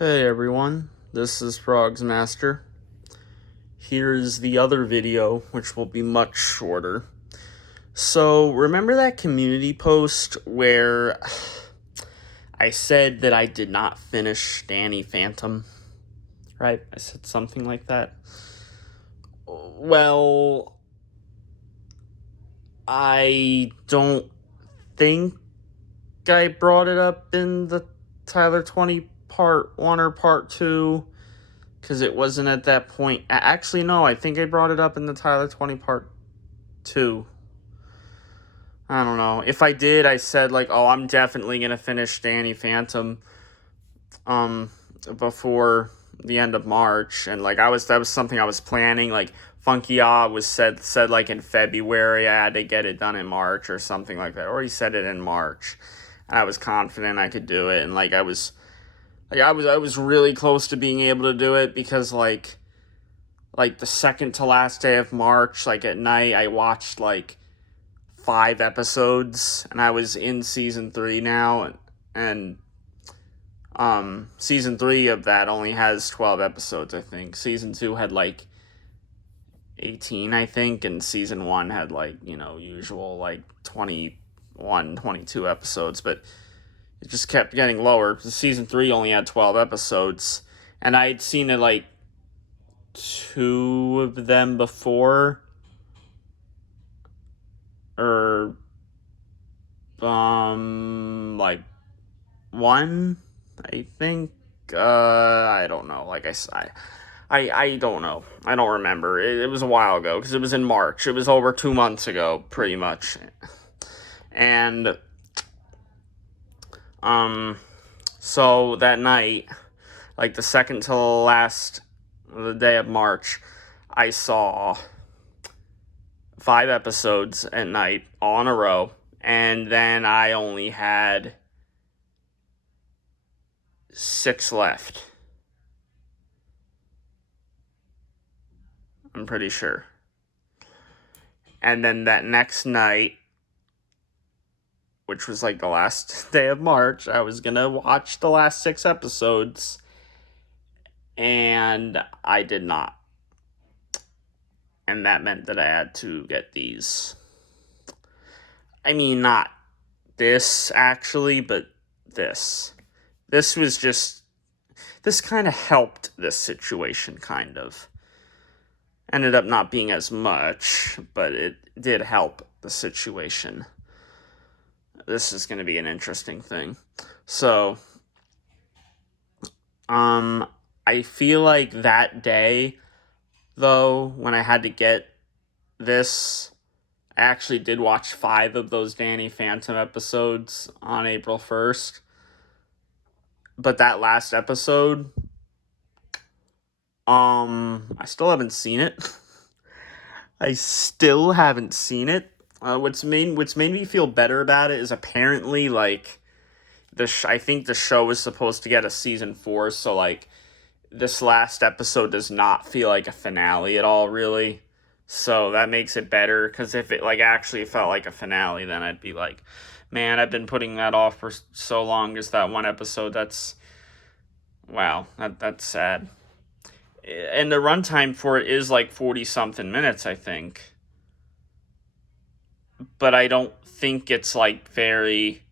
Hey everyone, this is Frog's Master. Here's the other video, which will be much shorter. So, remember that community post where I said that I did not finish Danny Phantom? Right? I said something like that. Well, I don't think I brought it up in the Tyler 20 part 1 or part 2. Because it wasn't at that point. Actually, no, I think I brought it up in the Tyler 20 part 2. I don't know. If I did, I said, I'm definitely going to finish Danny Phantom before the end of March. And, that was something I was planning. Funky Ah was said, in February, I had to get it done in March or something like that. Or he said it in March. And I was confident I could do it. And, I was really close to being able to do it because the second to last day of March, at night, I watched 5 episodes, and I was in season 3 now, and season 3 of that only has 12 episodes, I think. Season 2 had 18, I think, and season 1 had usual 21, 22 episodes, but it just kept getting lower. Season 3 only had 12 episodes, and I'd seen it 2 of them before, or one, I think. I don't know. I don't know. I don't remember. It was a while ago because it was in March. It was over 2 months ago, pretty much. And so that night, the second to last the day of March, I saw 5 episodes at night, all in a row, and then I only had 6 left. I'm pretty sure. And then that next night, which was the last day of March, I was gonna watch the last 6 episodes, and I did not. And that meant that I had to get these. I mean, not this, actually, but this. This was just... This kind of helped this situation, kind of. Ended up not being as much, but it did help the situation. This is going to be an interesting thing. So, I feel like that day, though, when I had to get this, I actually did watch 5 of those Danny Phantom episodes on April 1st. But that last episode, I still haven't seen it. I still haven't seen it. What's made me feel better about it is apparently, I think the show is supposed to get a season 4, so, this last episode does not feel like a finale at all, really. So that makes it better, because if it, actually felt like a finale, then I'd be like, man, I've been putting that off for so long, just that one episode. That's sad. And the runtime for it is 40-something minutes, I think. But I don't think it's very...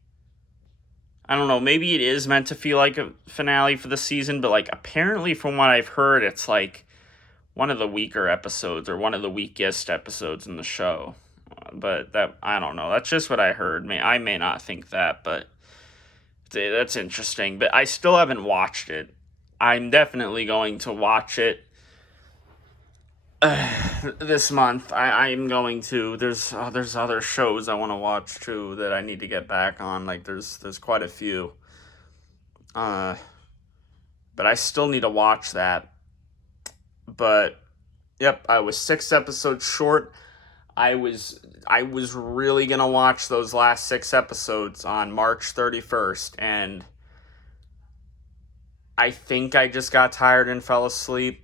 I don't know, maybe it is meant to feel like a finale for the season, but apparently from what I've heard, it's one of the weaker episodes, or one of the weakest episodes in the show. But that, I don't know, that's just what I heard. I may not think that, but that's interesting. But I still haven't watched it. I'm definitely going to watch it this month. I'm going to. There's other shows I want to watch too that I need to get back on. There's quite a few. But I still need to watch that. But yep, I was 6 episodes short. I was really gonna watch those last 6 episodes on March 31st, and I think I just got tired and fell asleep.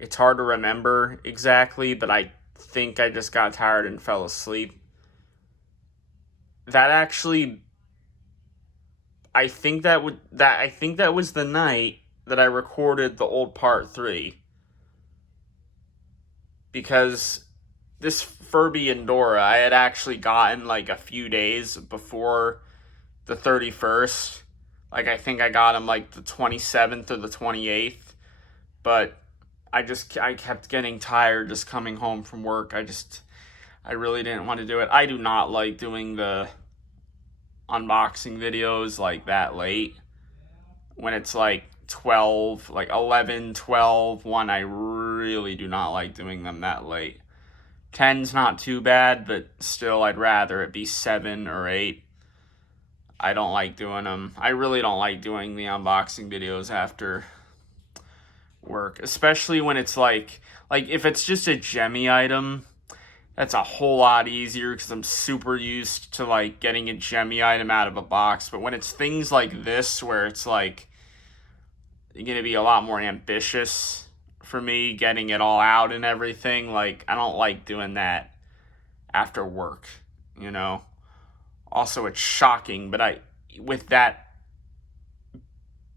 It's hard to remember exactly, but I think I just got tired and fell asleep. That actually, I think that was the night that I recorded the old part 3, because this Furby and Dora I had actually gotten like a few days before the 31st. Like, I think I got him like the 27th or the 28th, but I kept getting tired just coming home from work. I really didn't want to do it. I do not like doing the unboxing videos like that late. When it's like 12, like 11, 12, 1, I really do not like doing them that late. 10's not too bad, but still, I'd rather it be 7 or 8. I don't like doing them. I really don't like doing the unboxing videos after work, especially when it's like if it's just a Gemmy item, that's a whole lot easier because I'm super used to like getting a Gemmy item out of a box. But when it's things like this, where it's like going to be a lot more ambitious for me getting it all out and everything, like, I don't like doing that after work, you know. Also, it's shocking, but with that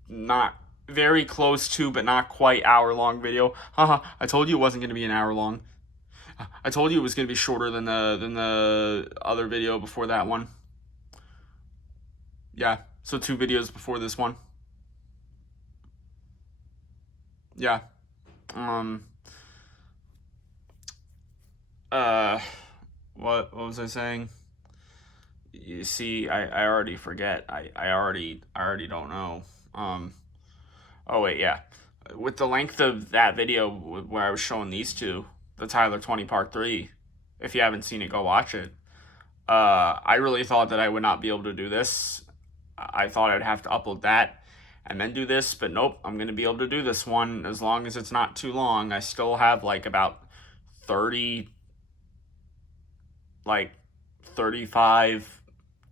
not very close to but not quite hour-long video, I told you it wasn't going to be an hour long. I told you it was going to be shorter than the other video before that one. Yeah, so 2 videos before this one. Yeah. What was I saying? You see, I already forget. I already don't know. Oh wait, yeah. With the length of that video where I was showing these two, the Tyler 20 Part 3, if you haven't seen it, go watch it. I really thought that I would not be able to do this. I thought I'd have to upload that and then do this, but nope, I'm going to be able to do this one as long as it's not too long. I still have like about 35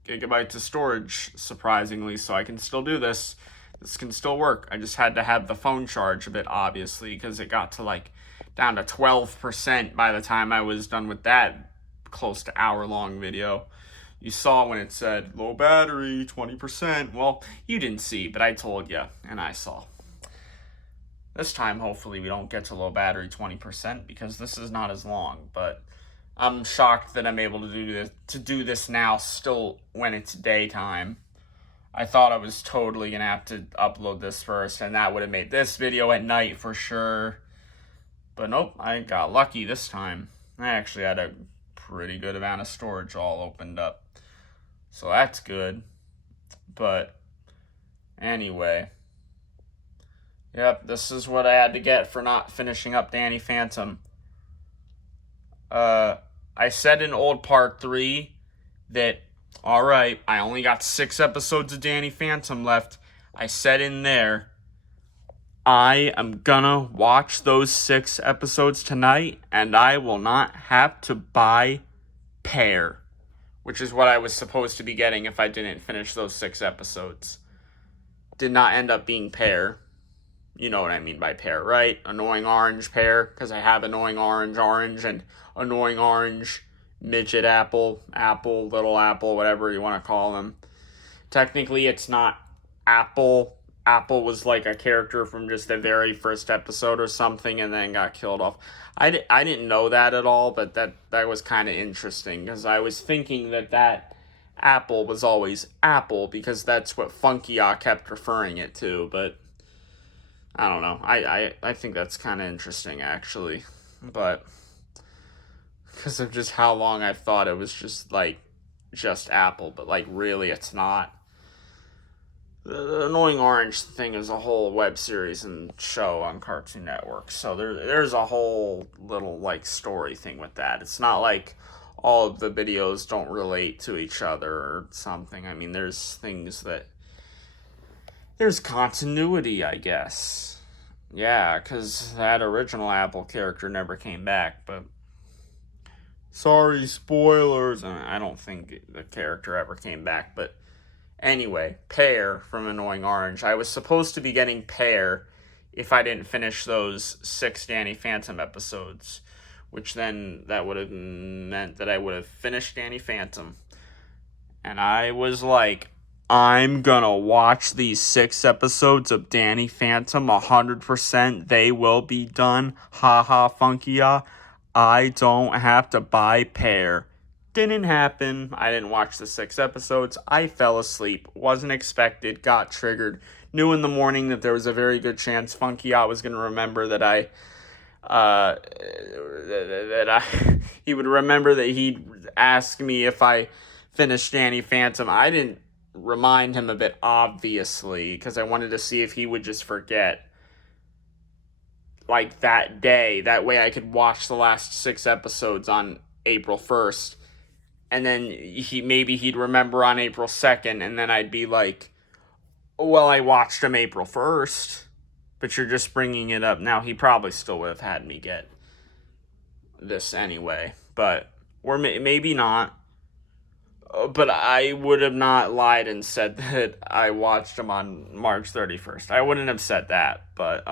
gigabytes of storage, surprisingly, so I can still do this. This can still work. I just had to have the phone charge a bit, obviously, because it got to like down to 12% by the time I was done with that close to hour-long video. You saw when it said low battery, 20%. Well, you didn't see, but I told you, and I saw. This time, hopefully, we don't get to low battery 20% because this is not as long, but I'm shocked that I'm able to do this now still when it's daytime. I thought I was totally going to have to upload this first, and that would have made this video at night for sure. But nope, I got lucky this time. I actually had a pretty good amount of storage all opened up. So that's good. But anyway. Yep, this is what I had to get for not finishing up Danny Phantom. I said in old part 3 that, alright, I only got 6 episodes of Danny Phantom left. I said in there, I am gonna watch those 6 episodes tonight, and I will not have to buy Pear, which is what I was supposed to be getting if I didn't finish those 6 episodes. Did not end up being Pear. You know what I mean by Pear, right? Annoying orange pear, because I have annoying orange, and annoying orange, midget apple, little apple, whatever you want to call them. Technically, it's not Apple. Apple was like a character from just the very first episode or something and then got killed off. I didn't know that at all, but that was kind of interesting because I was thinking that apple was always Apple because that's what Funky kept referring it to, but I don't know. I think that's kind of interesting, actually. But because of just how long I've thought it was just Apple, but like really it's not. The Annoying Orange thing is a whole web series and show on Cartoon Network. So there's a whole little like story thing with that. It's not like all of the videos don't relate to each other or something. I mean, there's things that there's continuity, I guess. Yeah, because that original Apple character never came back, but sorry, spoilers. I don't think the character ever came back, but anyway, Pear from Annoying Orange. I was supposed to be getting Pear if I didn't finish those 6 Danny Phantom episodes, which then that would have meant that I would have finished Danny Phantom. And I was like, I'm gonna watch these 6 episodes of Danny Phantom 100%. They will be done. Ha ha, Funky Ya. I don't have to buy Pear. Didn't happen. I didn't watch the 6 episodes. I fell asleep. Wasn't expected. Got triggered. Knew in the morning that there was a very good chance Funky Ya was gonna remember that he would remember that he'd ask me if I finished Danny Phantom. I didn't remind him of it, obviously, because I wanted to see if he would just forget, like, that day. That way I could watch the last 6 episodes on April 1st, and then he'd remember on April 2nd, and then I'd be like, well, I watched him April 1st, but you're just bringing it up now. He probably still would have had me get this anyway, or maybe not. But I would have not lied and said that I watched him on March 31st. I wouldn't have said that, but,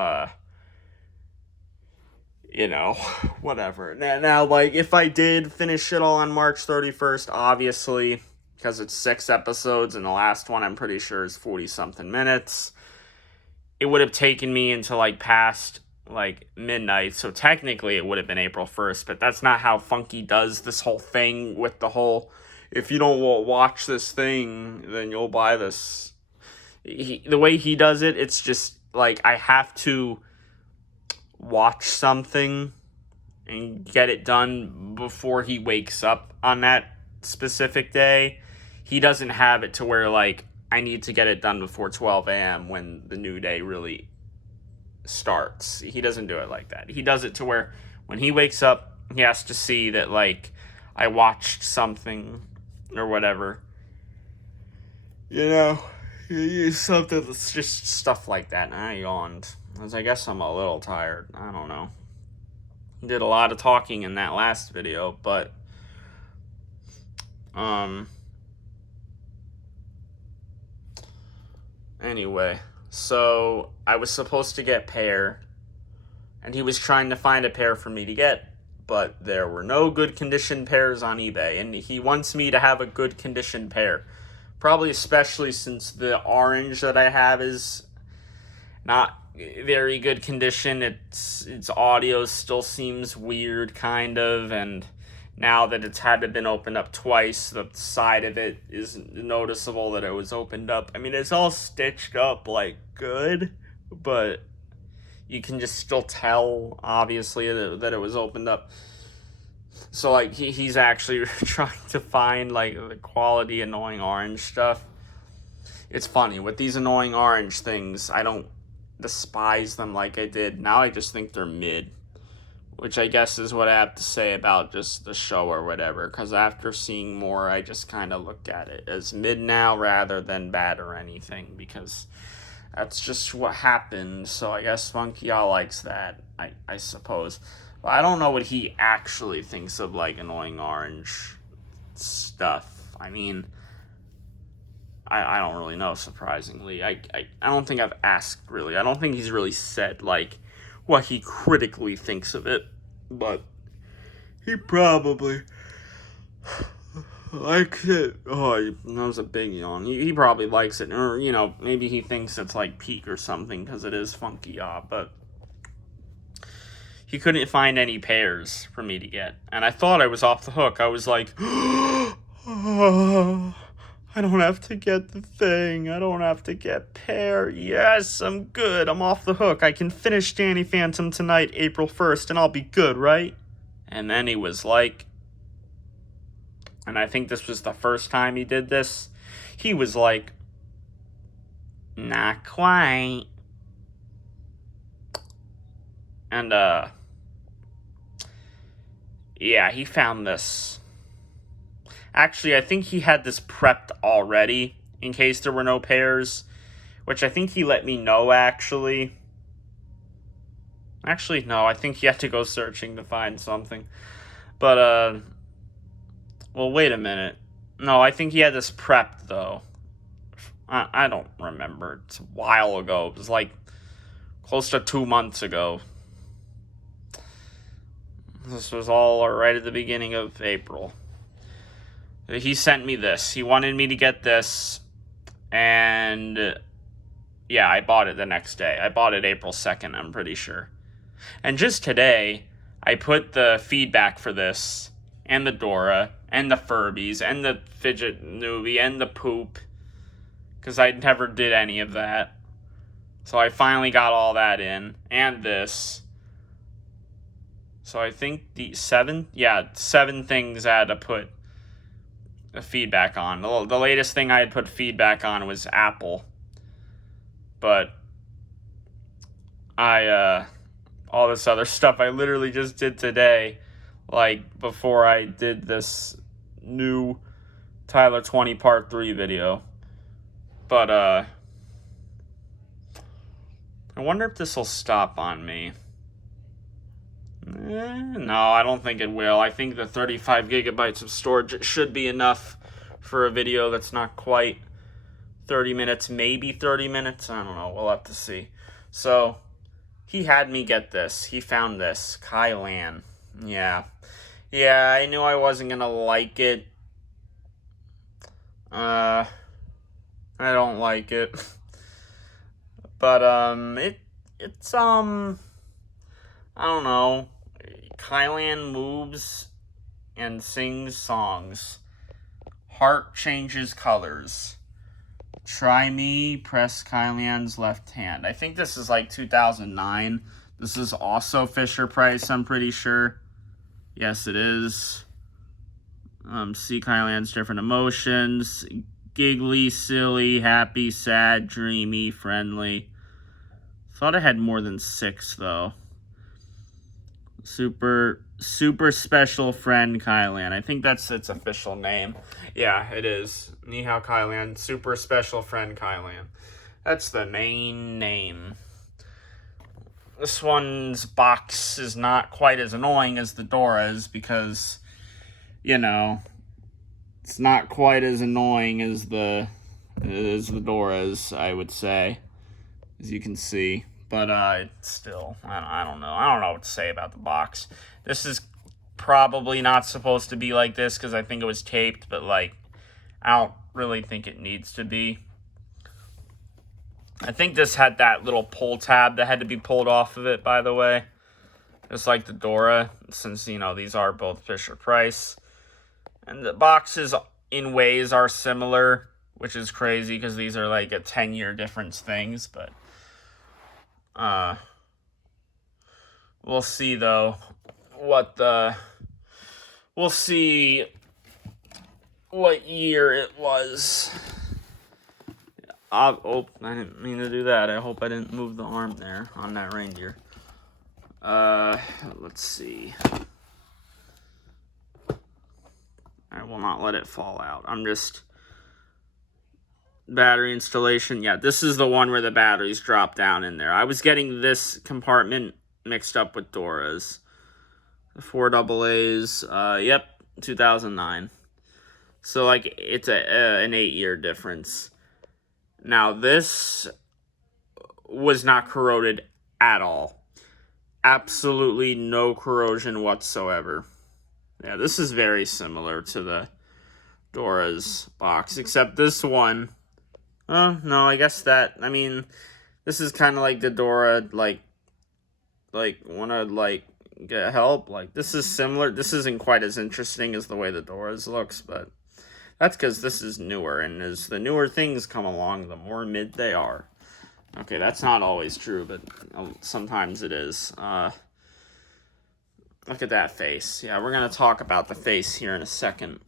whatever. Now, like, if I did finish it all on March 31st, obviously, because it's 6 episodes, and the last one I'm pretty sure is 40-something minutes, it would have taken me until, like, past, like, midnight, so technically it would have been April 1st, but that's not how Funky does this whole thing with the whole, if you don't watch this thing, then you'll buy this. The way he does it, it's just, like, I have to watch something and get it done before he wakes up on that specific day. He doesn't have it to where, like, I need to get it done before 12 a.m. when the new day really starts. He doesn't do it like that. He does it to where when he wakes up, he has to see that, like, I watched something or whatever. Something that's just stuff like that. And I yawned, because I guess I'm a little tired. I don't know. Did a lot of talking in that last video, but anyway, so I was supposed to get Pear, and he was trying to find a pair for me to get, but there were no good condition pears on eBay, and he wants me to have a good condition pear. Probably especially since the orange that I have is not very good condition. Its audio still seems weird, kind of, and now that it's had to been opened up twice, the side of it is noticeable that it was opened up. I mean, it's all stitched up, like, good, but you can just still tell, obviously, that it was opened up. So, like, he's actually trying to find, like, the quality annoying orange stuff. It's funny, with these annoying orange things, I don't despise them like I did. Now I just think they're mid, which I guess is what I have to say about just the show or whatever, because after seeing more, I just kind of look at it as mid now rather than bad or anything, because that's just what happened. So I guess Funky Ya likes that, I suppose. But I don't know what he actually thinks of, like, annoying orange stuff. I mean, I don't really know, surprisingly. I don't think I've asked, really. I don't think he's really said, like, what he critically thinks of it. But he probably likes it. Oh, that was a big yawn. He probably likes it. Or, maybe he thinks it's, like, peak or something, because it is Funky Ya. But he couldn't find any pairs for me to get. And I thought I was off the hook. I was like, oh, I don't have to get the thing. I don't have to get Pear. Yes, I'm good. I'm off the hook. I can finish Danny Phantom tonight, April 1st, and I'll be good, right? And then he was like, and I think this was the first time he did this, he was like, not quite. And, yeah, he found this. Actually, I think he had this prepped already in case there were no pairs, which I think he let me know, actually. Actually, no, I think he had to go searching to find something. But, well, wait a minute. No, I think he had this prepped, though. I don't remember. It's a while ago. It was, like, close to 2 months ago. This was all right at the beginning of April. He sent me this. He wanted me to get this. And yeah, I bought it the next day. I bought it April 2nd, I'm pretty sure. And just today, I put the feedback for this, and the Dora, and the Furbies, and the Fidget Newbie, and the Poop, because I never did any of that. So I finally got all that in, and this. So I think the 7 things I had to put a feedback on. The latest thing I had put feedback on was Apple. But all this other stuff I literally just did today, like before I did this new Tyler 20 Part 3 video. But I wonder if this will stop on me. No, I don't think it will. I think the 35 gigabytes of storage should be enough for a video that's not quite 30 minutes, maybe 30 minutes. I don't know. We'll have to see. So, he had me get this. He found this. Kai-Lan. Yeah. Yeah, I knew I wasn't going to like it. I don't like it. But, it's, I don't know. Kai-Lan moves and sings songs. Heart changes colors. Try me, press Kai-Lan's left hand. I think this is like 2009. This is also Fisher-Price, I'm pretty sure. Yes, it is. See Kai-Lan's different emotions. Giggly, silly, happy, sad, dreamy, friendly. Thought it had more than 6, though. Super special friend Kai-Lan. I think that's its official name. Yeah, it is. Ni hao Kai-Lan, super special friend Kai-Lan. That's the main name. This one's box is not quite as annoying as the Dora's because, you know, it's not quite as annoying as the Dora's, I would say, as you can see. But still, I don't know. I don't know what to say about the box. This is probably not supposed to be like this because I think it was taped, but like, I don't really think it needs to be. I think this had that little pull tab that had to be pulled off of it, by the way. Just like the Dora, since, you know, these are both Fisher-Price. And the boxes, in ways, are similar, which is crazy because these are like a 10-year difference things, but we'll see, though, we'll see what year it was. Oh, I didn't mean to do that. I hope I didn't move the arm there on that reindeer. Let's see. I will not let it fall out. I'm just... Battery installation. Yeah, this is the one where the batteries drop down in there. I was getting this compartment mixed up with Dora's. The 4 AA's. Yep, 2009. So, like, it's an 8-year difference. Now, this was not corroded at all. Absolutely no corrosion whatsoever. Yeah, this is very similar to the Dora's box, except this one... Oh, no, I guess that, I mean, this is kind of like the Dora, like, want to, like, get help. Like, this is similar. This isn't quite as interesting as the way the Dora's looks, but that's because this is newer, and as the newer things come along, the more mid they are. Okay, that's not always true, but sometimes it is. Look at that face. Yeah, we're going to talk about the face here in a second.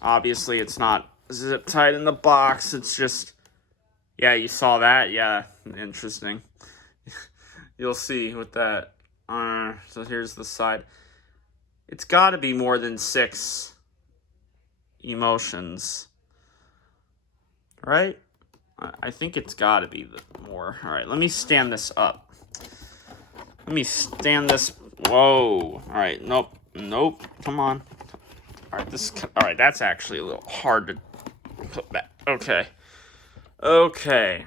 Obviously, it's not zip tied in the box. It's just, yeah, you saw that? Yeah, interesting. You'll see with that. So here's the side. It's got to be more than 6 emotions, right? I think it's got to be more. All right, let me stand this up. Let me stand this. Whoa. All right, nope. Come on. All right, that's actually a little hard to put back. Okay. That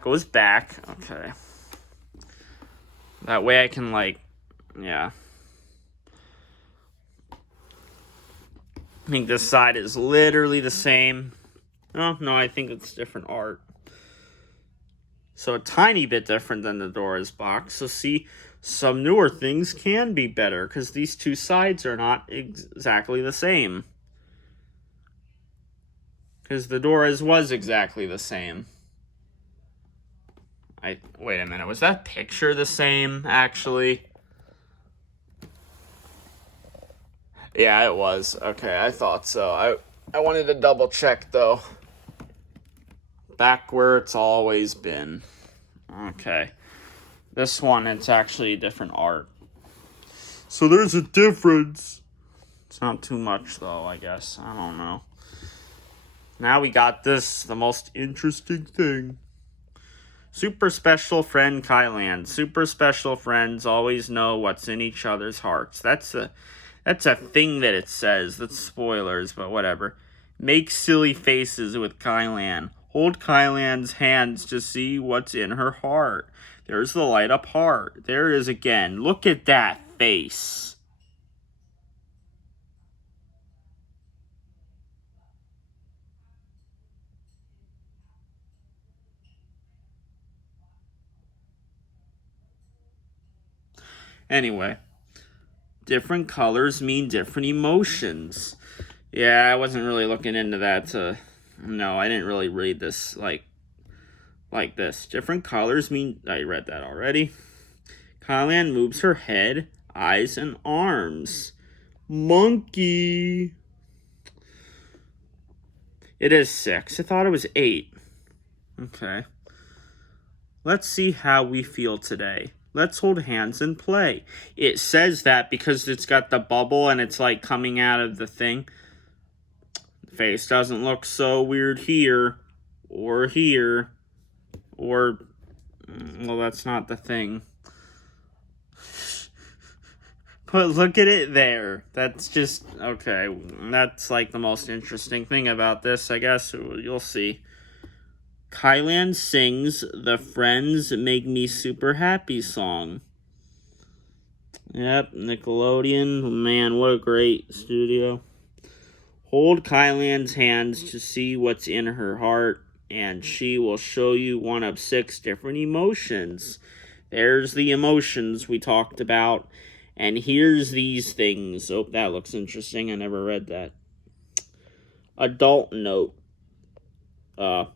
goes back. Okay. That way I can, like, yeah. I think this side is literally the same. Oh, no, I think it's different art. So a tiny bit different than the Dora's box. So see, some newer things can be better because these two sides are not exactly the same. Because the Dora's was exactly the same. Wait a minute, was that picture the same, actually? Yeah, it was. Okay, I thought so. I wanted to double check, though. Back where it's always been. Okay. This one, it's actually different art. So there's a difference. It's not too much, though, I guess. I don't know. Now we got this, the most interesting thing. Super special friend Kai-Lan. Super special friends always know what's in each other's hearts. That's a thing that it says. That's spoilers, but whatever. Make silly faces with Kai-Lan. Hold Kai-Lan's hands to see what's in her heart. There's the light up heart. There it is again. Look at that face. Anyway, different colors mean different emotions. Yeah, I wasn't really looking into that. No, I didn't really read this like this. Different colors mean... I read that already. Kai-Lan moves her head, eyes, and arms. Monkey. It is 6. I thought it was 8. Okay. Let's see how we feel today. Let's hold hands and play. It says that because it's got the bubble and it's like coming out of the thing. The face doesn't look so weird here. Or here. Or... well, that's not the thing. But look at it there. That's just... okay. That's like the most interesting thing about this, I guess. You'll see. Kai-Lan sings the Friends Make Me Super Happy song. Yep, Nickelodeon. Man, what a great studio. Hold Kai-Lan's hands to see what's in her heart, and she will show you one of 6 different emotions. There's the emotions we talked about. And here's these things. Oh, that looks interesting. I never read that. Adult note.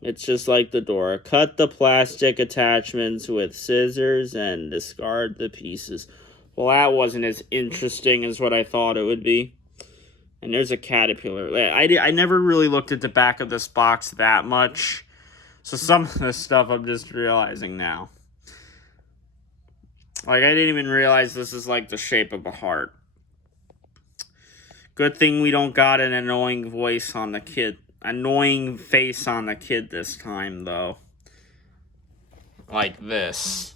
It's just like the Dora. Cut the plastic attachments with scissors and discard the pieces. Well, that wasn't as interesting as what I thought it would be. And there's a caterpillar. I never really looked at the back of this box that much. So some of this stuff I'm just realizing now. Like, I didn't even realize this is like the shape of a heart. Good thing we don't got an annoying voice on the kid. Annoying face on the kid this time, though. Like this.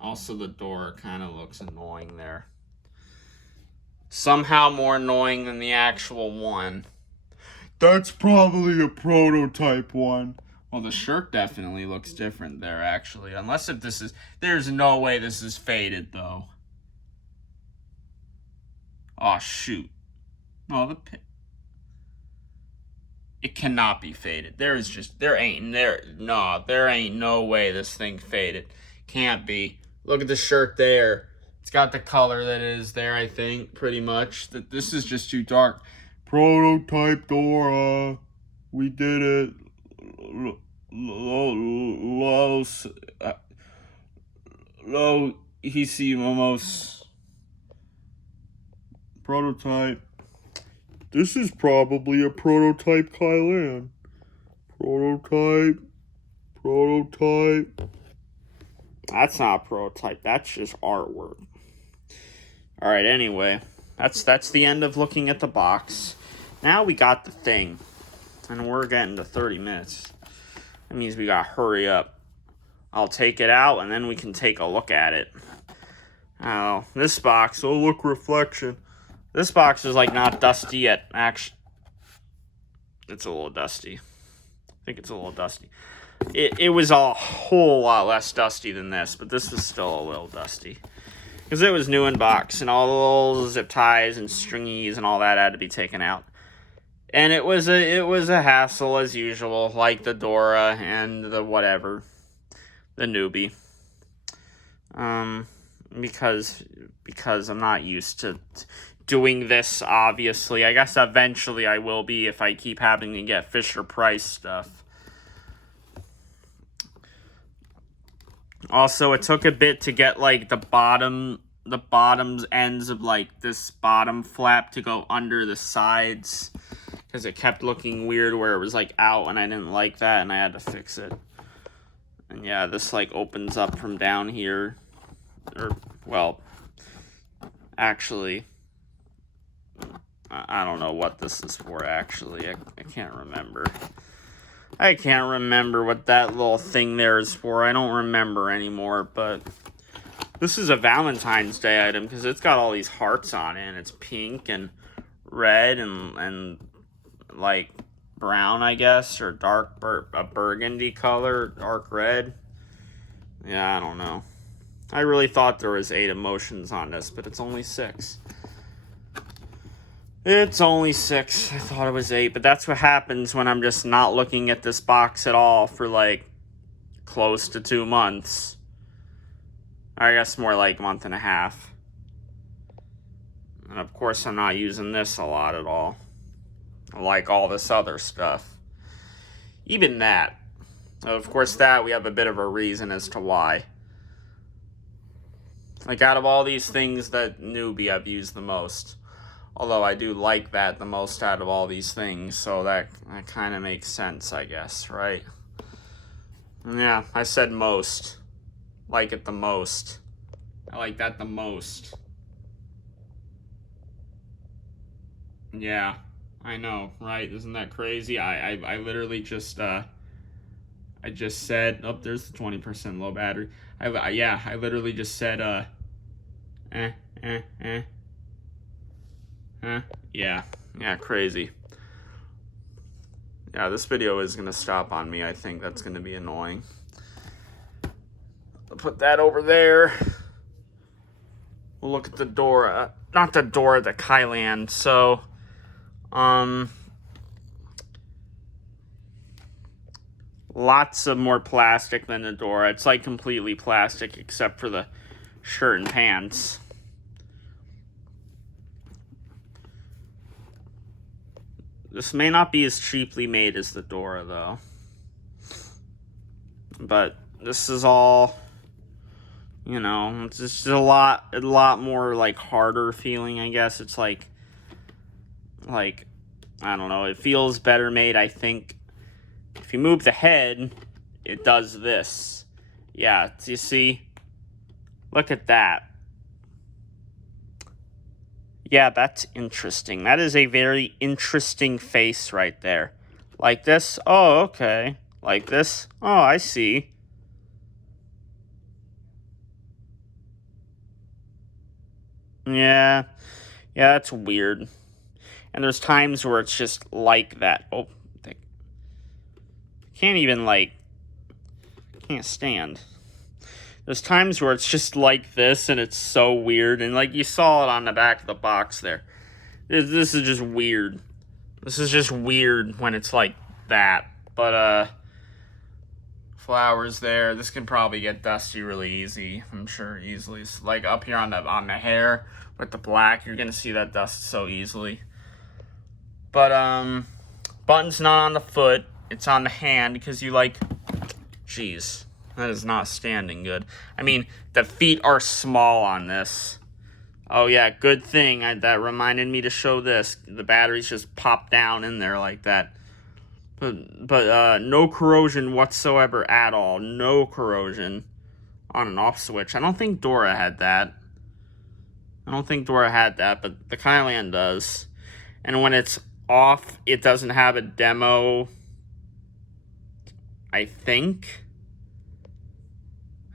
Also, the door kind of looks annoying there. Somehow more annoying than the actual one. That's probably a prototype one. Well, the shirt definitely looks different there, actually. Unless if this is... there's no way this is faded, though. Oh, shoot. No, it cannot be faded. There ain't no way this thing faded. Can't be. Look at the shirt there. It's got the color that is there, I think, pretty much. This is just too dark. Prototype Dora. We did it. Low hicimos. Prototype. This is probably a prototype Kai-Lan. Prototype. That's not a prototype. That's just artwork. Alright, anyway. That's the end of looking at the box. Now we got the thing. And we're getting to 30 minutes. That means we gotta hurry up. I'll take it out and then we can take a look at it. Oh, this box. Oh, look, reflection. This box is like not dusty yet. Actually, it's a little dusty. I think it's a little dusty. It was a whole lot less dusty than this, but this was still a little dusty. Because it was new in box, and all the little zip ties and stringies and all that had to be taken out. And it was a hassle as usual, like the Dora and the whatever, the newbie. Because I'm not used to doing this, obviously. I guess eventually I will be if I keep having to get Fisher-Price stuff. Also, it took a bit to get, like, the bottom's ends of, like, this bottom flap to go under the sides. Because it kept looking weird where it was, like, out, and I didn't like that, and I had to fix it. And yeah, this, like, opens up from down here. Or, well, actually, I don't know what this is for, actually. I can't remember. I can't remember what that little thing there is for. I don't remember anymore, but this is a Valentine's Day item because it's got all these hearts on it, and it's pink and red and like brown, I guess, or a burgundy color, dark red. Yeah, I don't know. I really thought there was 8 emotions on this, but it's only 6. It's only 6. I thought it was 8, but that's what happens when I'm just not looking at this box at all for, like, close to 2 months. I guess more like a month and a half. And, of course, I'm not using this a lot at all. Like all this other stuff. Even that. Of course, that we have a bit of a reason as to why. Like, out of all these things, that newbie I've used the most. Although I do like that the most out of all these things, so that kind of makes sense, I guess, right? Yeah, I said most. Like it the most. I like that the most. Yeah, I know, right? Isn't that crazy? I literally just, I just said, oh, there's the 20% low battery. I literally just said, Yeah, crazy. Yeah, this video is gonna stop on me. I think that's gonna be annoying. I'll put that over there. We'll look at the Dora. Not the Dora, the Kai-Lan. So, lots of more plastic than the Dora. It's like completely plastic except for the shirt and pants. This may not be as cheaply made as the Dora, though. But this is all, you know, it's just a lot more, like, harder feeling, I guess. It's like, I don't know, it feels better made, I think. If you move the head, it does this. Yeah, you see? Look at that. Yeah, that's interesting. That is a very interesting face right there. Like this? Oh, okay. Like this? Oh, I see. Yeah. Yeah, that's weird. And there's times where it's just like that. Oh, can't even, like, can't stand. There's times where it's just like this, and it's so weird. And, like, you saw it on the back of the box there. This is just weird. This is just weird when it's like that. But, flowers there. This can probably get dusty really easy. I'm sure easily. Like, up here on the hair with the black, you're going to see that dust so easily. But, button's not on the foot. It's on the hand because you, like... Jeez. That is not standing good. I mean, the feet are small on this. Oh, yeah, good thing. That reminded me to show this. The batteries just pop down in there like that. But no corrosion whatsoever at all. No corrosion on and off switch. I don't think Dora had that. But the Kai-Lan does. And when it's off, it doesn't have a demo, I think.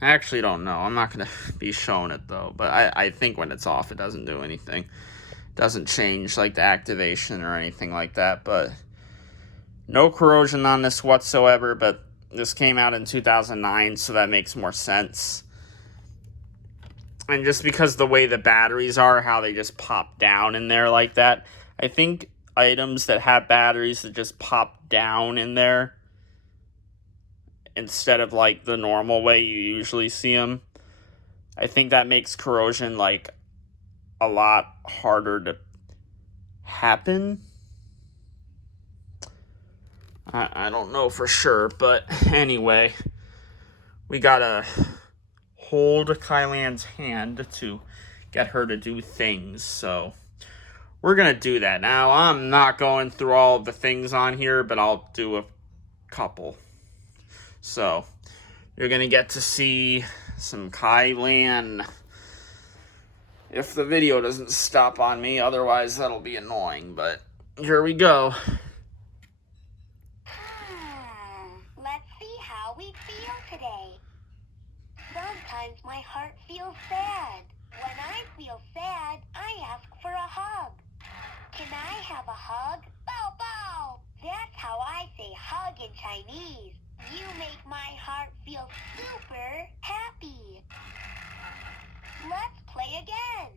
I actually don't know. I'm not going to be showing it, though. But I think when it's off, it doesn't do anything. It doesn't change, like, the activation or anything like that. But no corrosion on this whatsoever. But this came out in 2009, so that makes more sense. And just because the way the batteries are, how they just pop down in there like that, I think items that have batteries that just pop down in there instead of like the normal way you usually see them, I think that makes corrosion like a lot harder to happen. I don't know for sure, but anyway, we gotta hold Kai-Lan's hand to get her to do things, so we're gonna do that. Now, I'm not going through all of the things on here, but I'll do a couple. So, you're gonna get to see some Kai-Lan if the video doesn't stop on me, otherwise that'll be annoying, but here we go. Let's see how we feel today. Sometimes my heart feels sad. When I feel sad, I ask for a hug. Can I have a hug? Bow bow! That's how I say hug in Chinese. You make my heart feel super happy. Let's play again.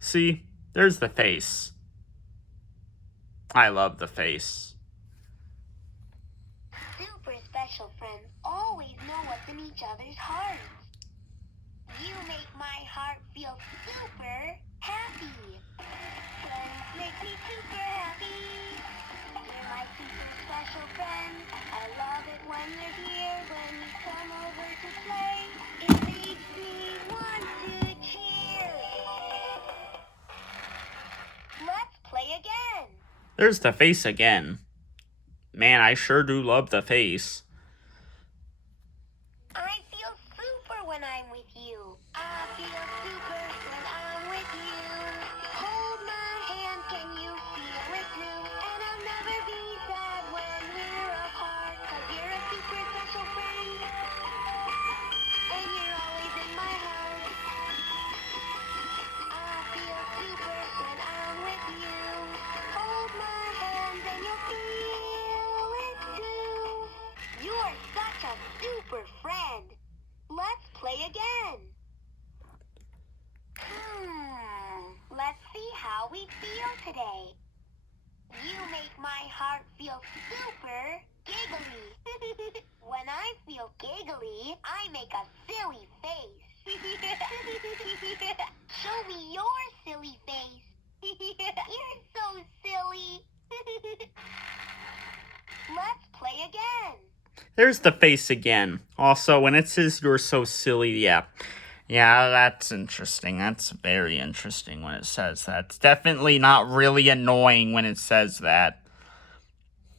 See, there's the face. I love the face. Super special friends always know what's in each other's hearts. You make my heart feel super happy. Friends make me super happy. You're my super special friend. I love it when you're here, when you come over to play. It makes me want to cheer. Let's play again. There's the face again. Man, I sure do love the face. I feel super when I'm with you. I feel super when I'm with you. Hold my hand, can you feel it too? And I'll never be sad when we're apart. 'Cause you're a super special friend. And you're always in my heart. I feel super when I'm with you. Hold my hand and you'll feel it too. You're such a super friend. Let's play again. Let's see how we feel today. You make my heart feel super giggly. When I feel giggly, I make a silly face. Show me your silly face. You're so silly. Let's play again. There's the face again. Also, when it says you're so silly, yeah, that's interesting. That's very interesting when it says that. It's definitely not really annoying when it says that.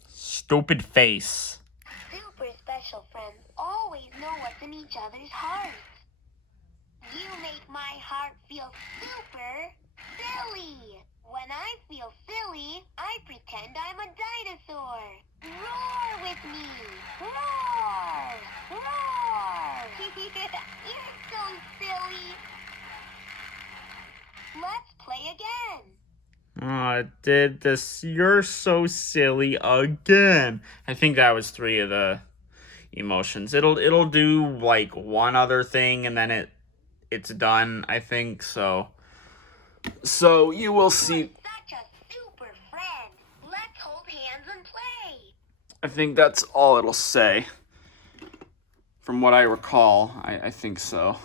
Stupid face. Super special friends always know what's in each other's hearts. You make my heart feel super silly. When I feel silly, I pretend I'm a dinosaur. Roar with me. Roar. Roar. You're so silly. Let's play again. Did this you're so silly again. I think that was 3 of the emotions. It'll do like one other thing and then it's done, I think. So you will see. You're such a super friend. Let's hold hands and play. I think that's all it'll say. From what I recall, I think so.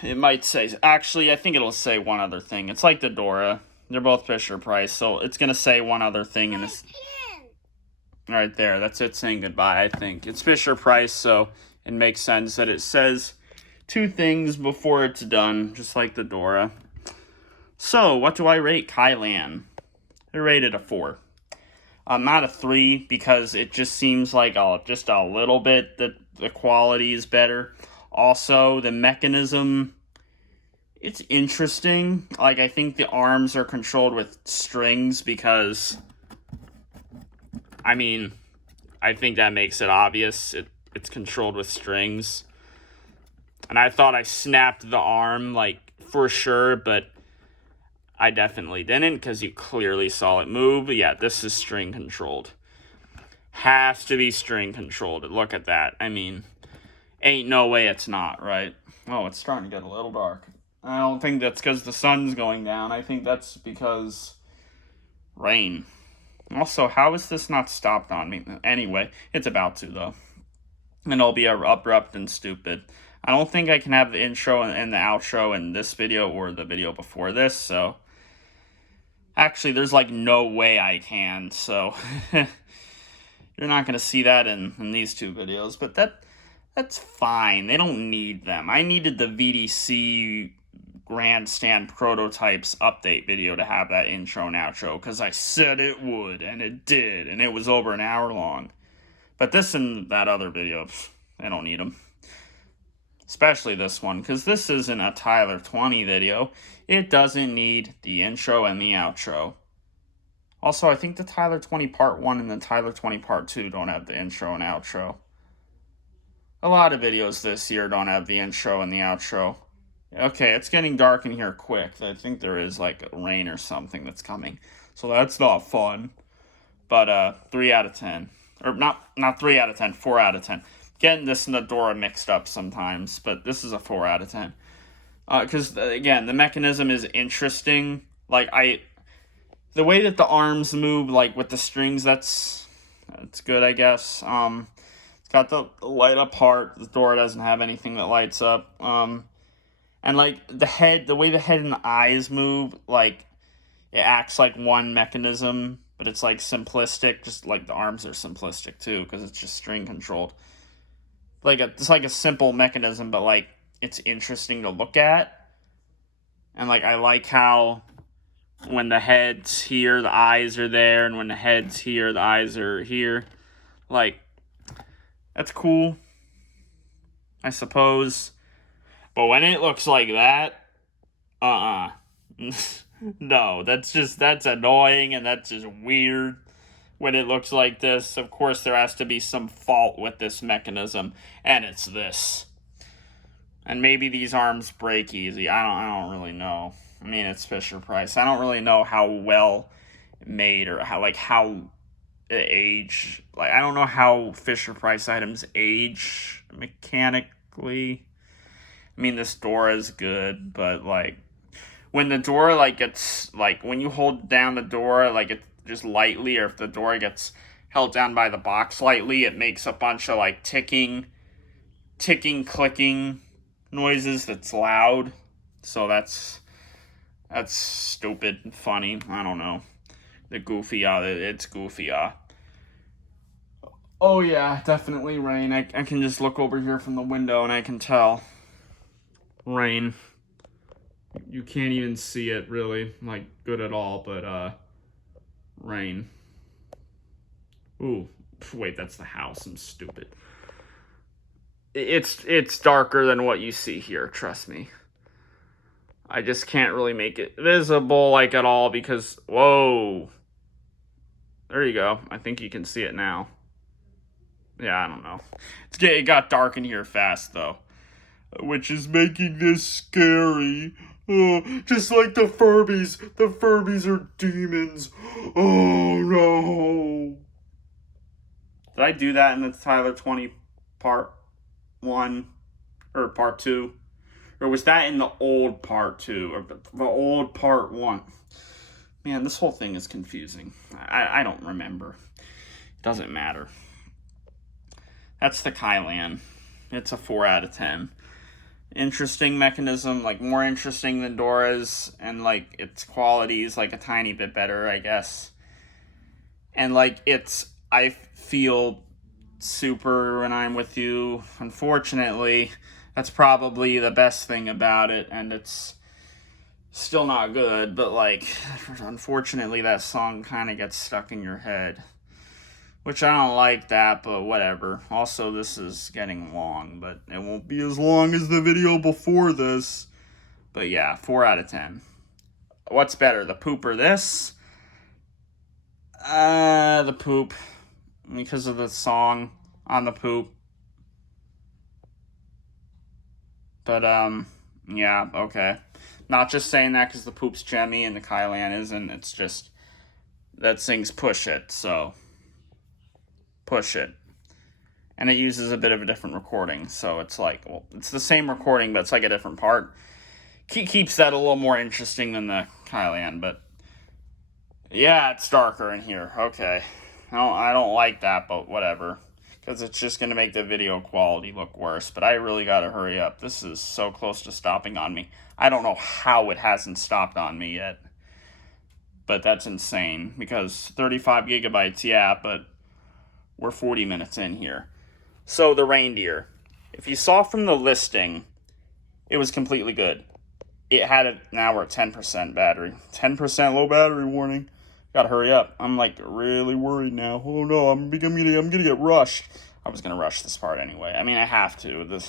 It might say, actually, I think it'll say one other thing. It's like the Dora. They're both Fisher Price, so it's going to say one other thing. And it's right there. That's it saying goodbye, I think. It's Fisher Price, so it makes sense that it says 2 things before it's done, just like the Dora. So, what do I rate Kai-Lan? I rated a 4. Not a 3, because it just seems like just a little bit that the quality is better. Also, the mechanism, it's interesting. Like, I think the arms are controlled with strings because, I mean, I think that makes it obvious. It's controlled with strings. And I thought I snapped the arm, like, for sure, but I definitely didn't because you clearly saw it move. But yeah, this is string controlled. Has to be string controlled. Look at that. I mean, ain't no way it's not, right? Oh, it's starting to get a little dark. I don't think that's because the sun's going down. I think that's because rain. Also, how is this not stopped on me? Anyway, it's about to, though. And it'll be abrupt and stupid. I don't think I can have the intro and the outro in this video or the video before this, so... Actually, there's, like, no way I can, so... You're not going to see that in these two videos, but that's fine. They don't need them. I needed the VDC Grandstand Prototypes update video to have that intro and outro, because I said it would, and it did, and it was over an hour long. But this and that other video, I don't need them. Especially this one, because this isn't a Tyler 20 video. It doesn't need the intro and the outro. Also, I think the Tyler 20 Part 1 and the Tyler 20 Part 2 don't have the intro and outro. A lot of videos this year don't have the intro and the outro. Okay, it's getting dark in here quick. I think there is, like, rain or something that's coming. So that's not fun. But, 3 out of 10. Or, not 3 out of 10, 4 out of 10. Getting this and the Dora mixed up sometimes, but this is a 4 out of 10. Because, again, the mechanism is interesting. Like, the way that the arms move, like, with the strings, that's good, I guess. It's got the light up part. The Dora doesn't have anything that lights up. And, like, the way the head and the eyes move, like, it acts like one mechanism, but it's, like, simplistic. Just, like, the arms are simplistic, too, because it's just string controlled. Like, it's like a simple mechanism, but, like, it's interesting to look at. And, like, I like how when the head's here, the eyes are there, and when the head's here, the eyes are here. Like, that's cool, I suppose. But when it looks like that, no, that's annoying, and that's just weird. When it looks like this, of course there has to be some fault with this mechanism, and it's this. And maybe these arms break easy. I don't really know. I mean, it's Fisher-Price. I don't really know how well made or how it age. Like, I don't know how Fisher-Price items age mechanically. I mean, this Dora is good, but, like, when the Dora, like, gets, like, when you hold down the Dora, like, it just lightly, or if the Dora gets held down by the box lightly, it makes a bunch of, like, ticking, clicking noises that's loud. So that's stupid and funny. I don't know. It's goofy. Oh yeah, definitely rain. I can just look over here from the window and I can tell. Rain. You can't even see it really, like, good at all, but rain. Ooh, wait, that's the house. I'm stupid. It's darker than what you see here, trust me. I just can't really make it visible, like, at all because, whoa. There you go. I think you can see it now. Yeah, I don't know. It got dark in here fast, though. Which is making this scary. Just like the Furbies. The Furbies are demons. Oh, no. Did I do that in the Tyler 20 Part 1? Or Part 2? Or was that in the old Part 2? Or the old Part 1? Man, this whole thing is confusing. I don't remember. It doesn't matter. That's the Kai-Lan. It's a 4 out of 10. Interesting mechanism, like, more interesting than Dora's, and, like, its quality is, like, a tiny bit better, I guess. And, like, I feel super when I'm with you. Unfortunately, that's probably the best thing about it, and it's still not good, but, like, unfortunately that song kind of gets stuck in your head. Which I don't like that, but whatever. Also, this is getting long, but it won't be as long as the video before this. But yeah, 4 out of 10. What's better, the poop or this? The poop. Because of the song on the poop. But, yeah, okay. Not just saying that because the poop's Jemmy and the Kai-Lan isn't. It's just that sings Push It, so... Push It. and it uses a bit of a different recording. So it's like, well, it's the same recording, but it's like a different part. Keeps that a little more interesting than the Kai-Lan, but yeah, it's darker in here. Okay. I don't like that, but whatever. Because it's just going to make the video quality look worse. But I really got to hurry up. This is so close to stopping on me. I don't know how it hasn't stopped on me yet. But that's insane. Because 35 gigabytes, yeah, but we're 40 minutes in here. So the Reindeer. If you saw from the listing, it was completely good. It had now we're at 10% battery. 10% low battery warning. Gotta hurry up. I'm like really worried now. Oh no, I'm gonna get rushed. I was gonna rush this part anyway. I mean, I have to.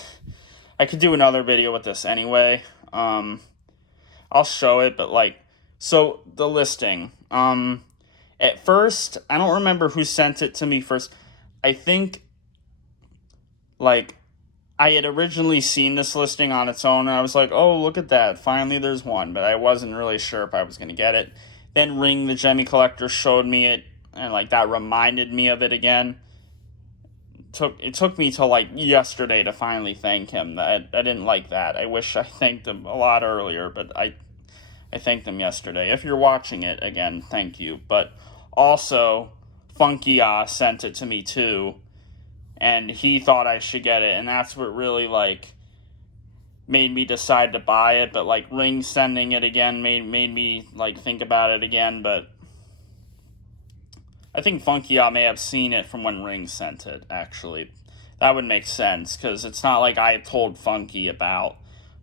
I could do another video with this anyway. I'll show it, but like, so the listing. At first, I don't remember who sent it to me first. I think, like, I had originally seen this listing on its own, and I was like, oh, look at that. Finally, there's one, but I wasn't really sure if I was gonna get it. Then Ring, the Gemmy Collector, showed me it, and like that reminded me of it again. It took me till like yesterday to finally thank him. I didn't like that. I wish I thanked him a lot earlier, but I thanked him yesterday. If you're watching it, again, thank you. But also, Funky sent it to me too, and he thought I should get it, and that's what really like made me decide to buy it. But like Ring sending it again made me like think about it again. But I think Funky may have seen it from when Ring sent it, actually. That would make sense, because it's not like I told Funky about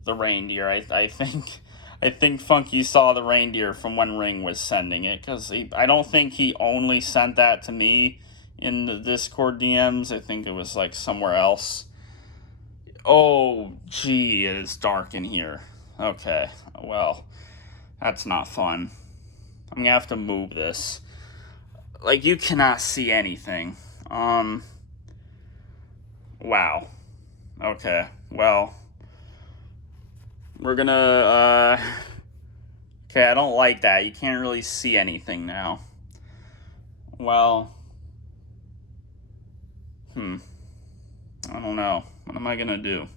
the Reindeer. I think Funky saw the Reindeer from when Ring was sending it, because I don't think he only sent that to me in the Discord DMs. I think it was like somewhere else. Oh, gee, it is dark in here. Okay, well, that's not fun. I'm gonna have to move this. Like, you cannot see anything. Wow. Okay, well, we're gonna, okay, I don't like that. You can't really see anything now. Well, I don't know. What am I gonna do?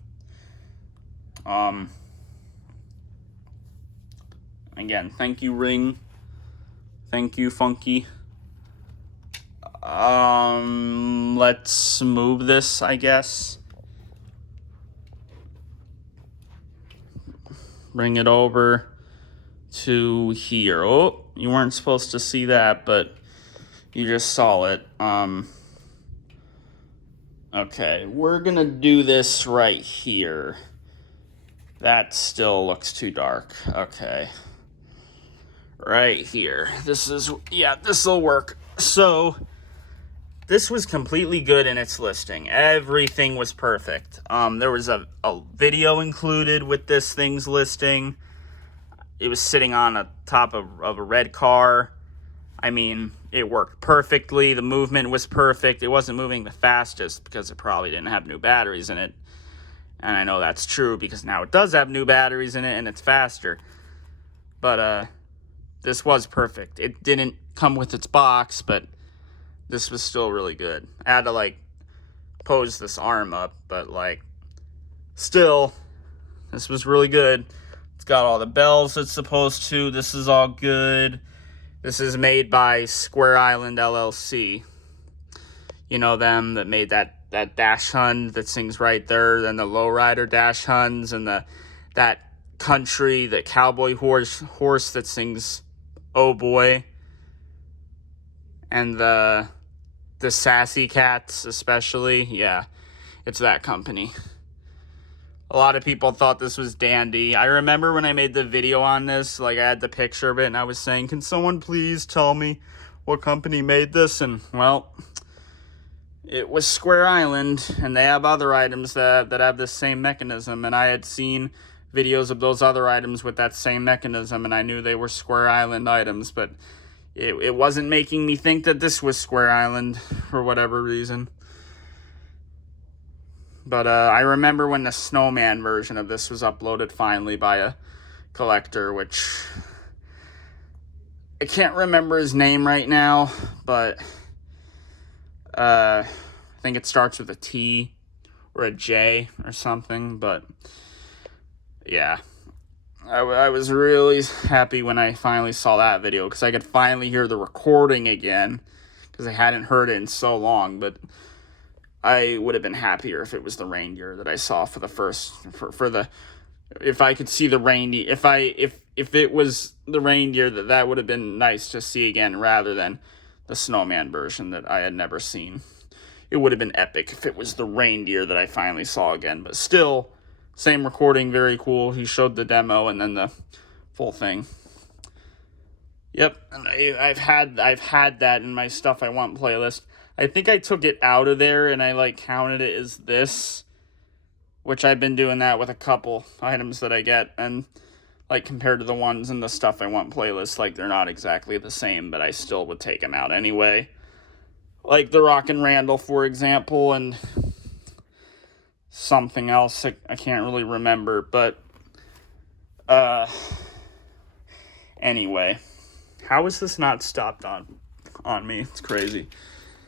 Again, thank you, Ring. Thank you, Funky. Let's move this, I guess. Bring it over to here. Oh, you weren't supposed to see that, but you just saw it. Okay, we're gonna do this right here. That still looks too dark. Okay. Right here. This'll work. So, this was completely good in its listing. Everything was perfect. There was a video included with this thing's listing. It was sitting on the top of a red car. I mean, it worked perfectly. The movement was perfect. It wasn't moving the fastest because it probably didn't have new batteries in it. And I know that's true because now it does have new batteries in it and it's faster. But this was perfect. It didn't come with its box, but this was still really good. I had to like pose this arm up, but like still, this was really good. It's got all the bells it's supposed to. This is all good. This is made by Square Island LLC. You know them that made that dash Hund that sings right there, then the lowrider dash Huns, and that country, the cowboy horse that sings Oh Boy, and the Sassy Cats especially. Yeah, it's that company. A lot of people thought this was dandy. I remember when I made the video on this, like I had the picture of it and I was saying, can someone please tell me what company made this? And well, it was Square Island, and they have other items that have this same mechanism, and I had seen videos of those other items with that same mechanism, and I knew they were Square Island items, but it wasn't making me think that this was Square Island for whatever reason. But I remember when the Snowman version of this was uploaded finally by a collector, which I can't remember his name right now, but I I think it starts with a T or a J or something, but yeah. I was really happy when I finally saw that video, because I could finally hear the recording again, because I hadn't heard it in so long. But I would have been happier if it was the reindeer that I saw for the first, if I could see the reindeer, if it was the reindeer, that would have been nice to see again, rather than the snowman version that I had never seen. It would have been epic if it was the reindeer that I finally saw again, but still, same recording, very cool. He showed the demo and then the full thing. Yep, and I've had that in my Stuff I Want playlist. I think I took it out of there and I like counted it as this, which I've been doing that with a couple items that I get, and like compared to the ones in the Stuff I Want playlist, like they're not exactly the same, but I still would take them out anyway. Like the Rockin' Randall, for example, and something else I can't really remember, but anyway, how is this not stopped on me? It's crazy.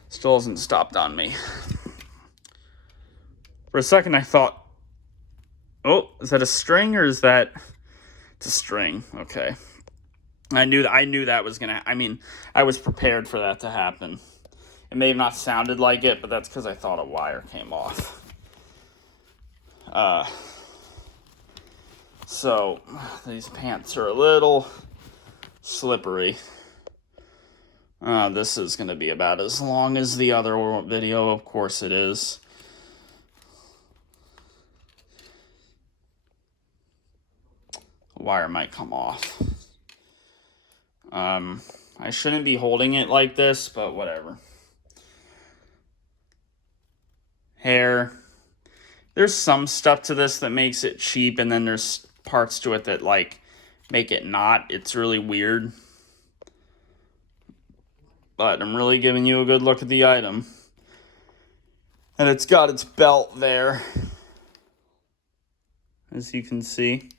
Still hasn't stopped on me. For a second I thought, oh, is that a string or is that... It's a string. Okay. I knew that was gonna... I was prepared for that to happen. It may have not sounded like it, but that's because I thought a wire came off. So, these pants are a little slippery. This is going to be about as long as the other video, of course it is. The wire might come off. I shouldn't be holding it like this, but whatever. Hair. There's some stuff to this that makes it cheap, and then there's parts to it that, like, make it not. It's really weird. But I'm really giving you a good look at the item. And it's got its belt there, as you can see.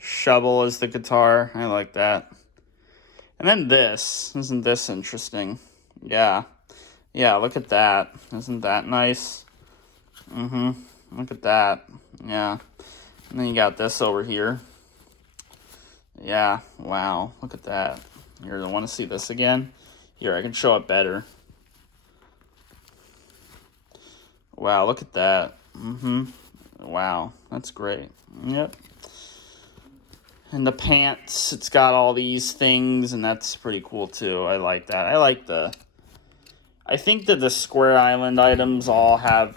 Shovel is the guitar. I like that. And then this. Isn't this interesting? Yeah. Yeah, look at that. Isn't that nice? Look at that. Yeah. And then you got this over here. Yeah. Wow. Look at that. Here, I want to see this again. Here, I can show it better. Wow, look at that. Wow, that's great. Yep. And the pants, it's got all these things, and that's pretty cool too. I like that. I think that the Square Island items all have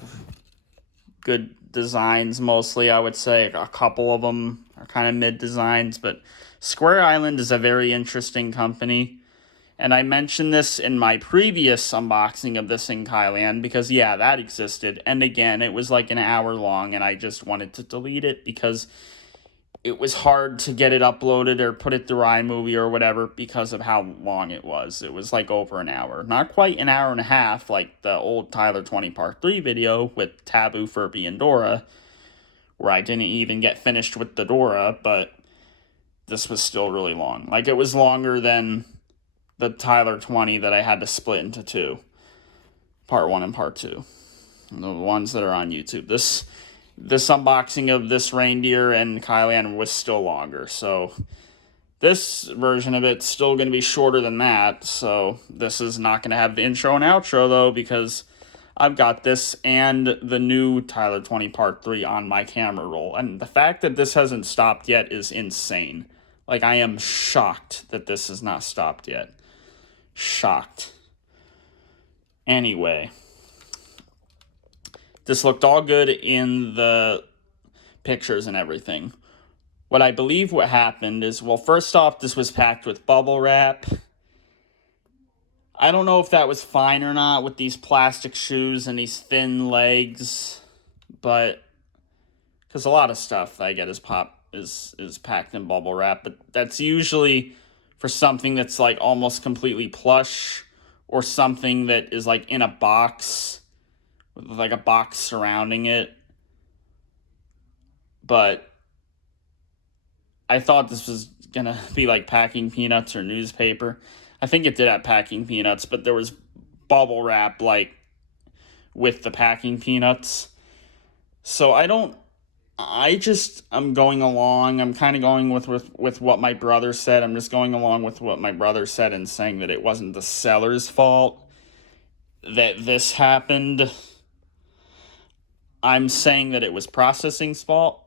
good designs, mostly, I would say. A couple of them are kind of mid-designs, but Square Island is a very interesting company. And I mentioned this in my previous unboxing of this in Kai-Lan, because, yeah, that existed. And again, it was like an hour long, and I just wanted to delete it because it was hard to get it uploaded or put it through iMovie or whatever because of how long it was. It was like over an hour. Not quite an hour and a half like the old Tyler 20 Part 3 video with Taboo, Furby, and Dora, where I didn't even get finished with the Dora, but this was still really long. Like, it was longer than the Tyler 20 that I had to split into two. Part 1 and Part 2. The ones that are on YouTube. This unboxing of this reindeer and Kai-Lan was still longer. So this version of it's still going to be shorter than that. So this is not going to have the intro and outro, though, because I've got this and the new Tyler 20 Part 3 on my camera roll. And the fact that this hasn't stopped yet is insane. Like, I am shocked that this has not stopped yet. Shocked. Anyway. This looked all good in the pictures and everything. What I believe what happened is, well, first off, this was packed with bubble wrap. I don't know if that was fine or not with these plastic shoes and these thin legs, but because a lot of stuff that I get is packed in bubble wrap, but that's usually for something that's like almost completely plush or something that is like in a box with like a box surrounding it. But I thought this was gonna be like packing peanuts or newspaper. I think it did have packing peanuts, but there was bubble wrap like with the packing peanuts. So I'm going along. I'm kind of going with what my brother said. I'm just going along with what my brother said and saying that it wasn't the seller's fault that this happened. I'm saying that it was processing's fault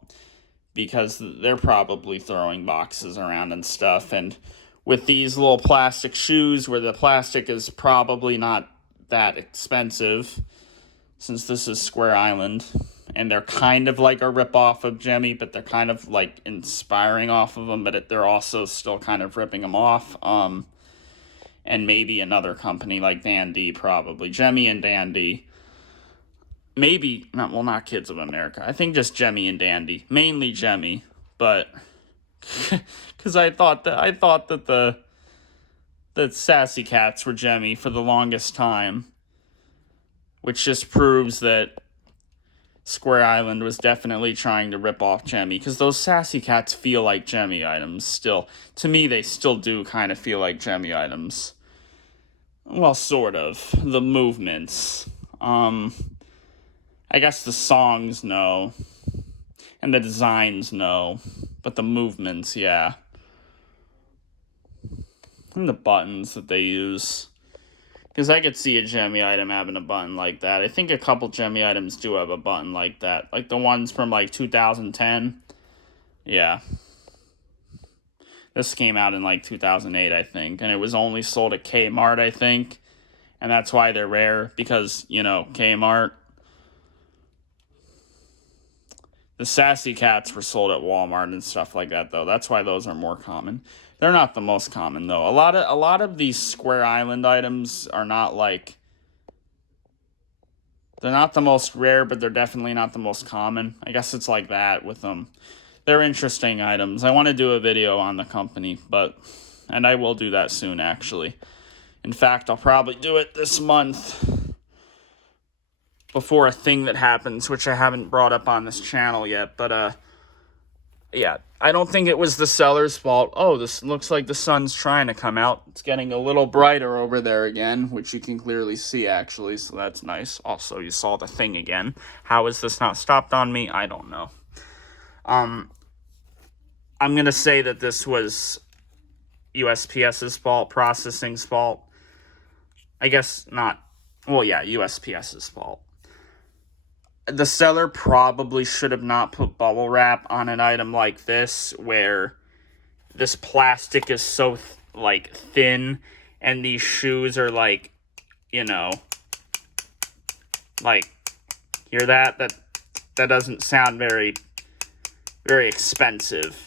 because they're probably throwing boxes around and stuff. And with these little plastic shoes where the plastic is probably not that expensive, since this is Square Island, and they're kind of like a ripoff of Jemmy, but they're kind of like inspiring off of them, but they're also still kind of ripping them off. And maybe another company like Dandy, probably. Jemmy and Dandy. Maybe, not Kids of America. I think just Jemmy and Dandy. Mainly Jemmy, but because I thought that the Sassy Cats were Jemmy for the longest time, which just proves that Square Island was definitely trying to rip off Jemmy, because those Sassy Cats feel like Jemmy items still. To me, they still do kind of feel like Jemmy items. Well, sort of. The movements. I guess the songs, no. And the designs, no. But the movements, yeah. And the buttons that they use. Because I could see a Jemmy item having a button like that. I think a couple Jemmy items do have a button like that. Like the ones from like 2010. Yeah. This came out in like 2008, I think. And it was only sold at Kmart, I think. And that's why they're rare. Because, Kmart. The Sassy Cats were sold at Walmart and stuff like that, though. That's why those are more common. They're not the most common, though. A lot of these Square Island items are not like... They're not the most rare, but they're definitely not the most common. I guess it's like that with them. They're interesting items. I want to do a video on the company, and I will do that soon, actually. In fact, I'll probably do it this month before a thing that happens, which I haven't brought up on this channel yet, but, yeah, I don't think it was the seller's fault. Oh, this looks like the sun's trying to come out. It's getting a little brighter over there again, which you can clearly see, actually, so that's nice. Also, you saw the thing again. How is this not stopped on me? I don't know. I'm going to say that this was USPS's fault, processing's fault. I guess not. Well, yeah, USPS's fault. The seller probably should have not put bubble wrap on an item like this, where this plastic is so, thin, and these shoes are, hear that? That doesn't sound very, very expensive.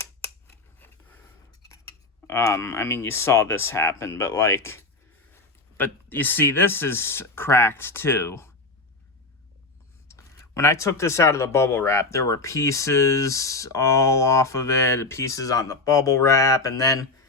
You saw this happen, but you see, this is cracked, too. When I took this out of the bubble wrap, there were pieces all off of it, pieces on the bubble wrap, and then